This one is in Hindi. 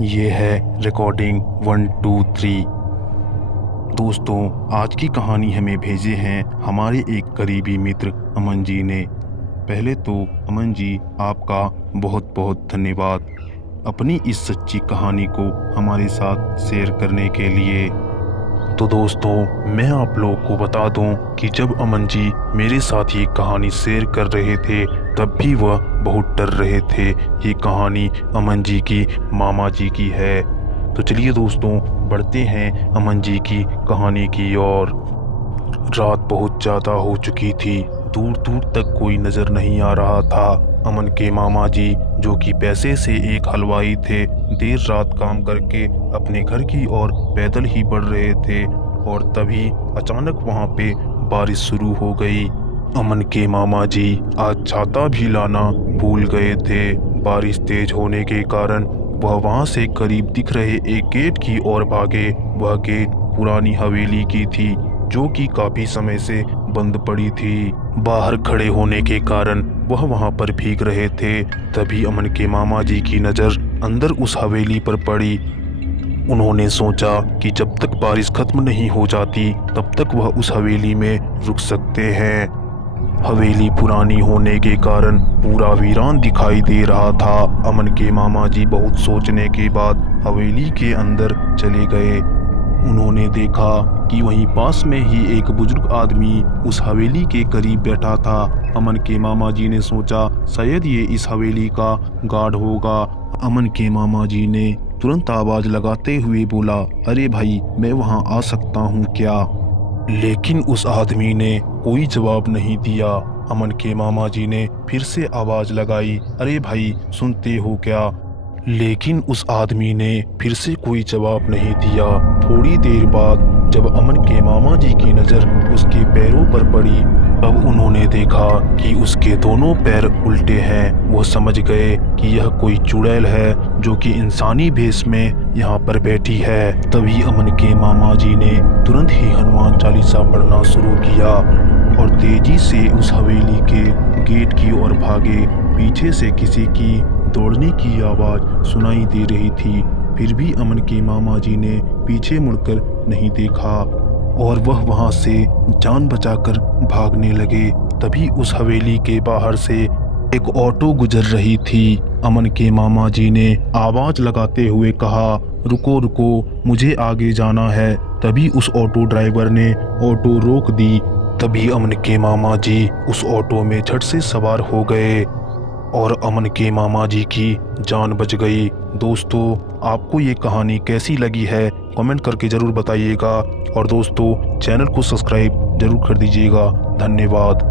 ये है रिकॉर्डिंग 1 2 3। दोस्तों, आज की कहानी हमें भेजे हैं हमारे एक करीबी मित्र अमन जी ने। पहले तो अमन जी, आपका बहुत बहुत धन्यवाद अपनी इस सच्ची कहानी को हमारे साथ शेयर करने के लिए। तो दोस्तों, मैं आप लोगों को बता दूं कि जब अमन जी मेरे साथ ये कहानी शेयर कर रहे थे तब भी वह बहुत डर रहे थे। ये कहानी अमन जी की मामा जी की है। तो चलिए दोस्तों, बढ़ते हैं अमन जी की कहानी की ओर। रात बहुत ज़्यादा हो चुकी थी, दूर दूर तक कोई नज़र नहीं आ रहा था। अमन के मामा जी, जो कि पैसे से एक हलवाई थे, देर रात काम करके अपने घर की ओर पैदल ही बढ़ रहे थे और तभी अचानक वहाँ पे बारिश शुरू हो गई। अमन के मामा जी आज छाता भी लाना भूल गए थे। बारिश तेज होने के कारण वह वहाँ से करीब दिख रहे एक गेट की ओर भागे। वह गेट पुरानी हवेली की थी, जो कि काफी समय से बंद पड़ी थी। बाहर खड़े होने के कारण वह वहां पर भीग रहे थे। तभी अमन के मामा जी की नज़र अंदर उस हवेली पर पड़ी। उन्होंने सोचा कि जब तक बारिश खत्म नहीं हो जाती तब तक वह उस हवेली में रुक सकते हैं। हवेली पुरानी होने के कारण पूरा वीरान दिखाई दे रहा था। अमन के मामा जी बहुत सोचने के बाद हवेली के अंदर चले गए। उन्होंने देखा कि वहीं पास में ही एक बुजुर्ग आदमी उस हवेली के करीब बैठा था। अमन के मामा जी ने सोचा शायद ये इस हवेली का गार्ड होगा। अमन के मामा जी ने तुरंत आवाज लगाते हुए बोला, अरे भाई, मैं वहां आ सकता हूं क्या? लेकिन उस आदमी ने कोई जवाब नहीं दिया। अमन के मामा जी ने फिर से आवाज लगाई, अरे भाई, सुनते हो क्या? लेकिन उस आदमी ने फिर से कोई जवाब नहीं दिया। थोड़ी देर बाद जब अमन के मामा जी की नज़र उसके पैरों पर पड़ी तब उन्होंने देखा कि उसके दोनों पैर उल्टे हैं। वो समझ गए कि यह कोई चुड़ैल है जो कि इंसानी भेष में यहाँ पर बैठी है। तभी अमन के मामा जी ने तुरंत ही हनुमान चालीसा पढ़ना शुरू किया और तेजी से उस हवेली के गेट की ओर भागे। पीछे से किसी की दौड़ने की आवाज सुनाई दे रही थी, फिर भी अमन के मामा जी ने पीछे मुड़कर नहीं देखा और वह वहां से जान बचाकर भागने लगे। तभी उस हवेली के बाहर से एक ऑटो गुजर रही थी। अमन के मामा जी ने आवाज लगाते हुए कहा, रुको रुको, मुझे आगे जाना है। तभी उस ऑटो ड्राइवर ने ऑटो रोक दी। तभी अमन के मामा जी उस ऑटो में झट से सवार हो गए और अमन के मामा जी की जान बच गई। दोस्तों, आपको ये कहानी कैसी लगी है कमेंट करके ज़रूर बताइएगा और दोस्तों, चैनल को सब्सक्राइब ज़रूर कर दीजिएगा। धन्यवाद।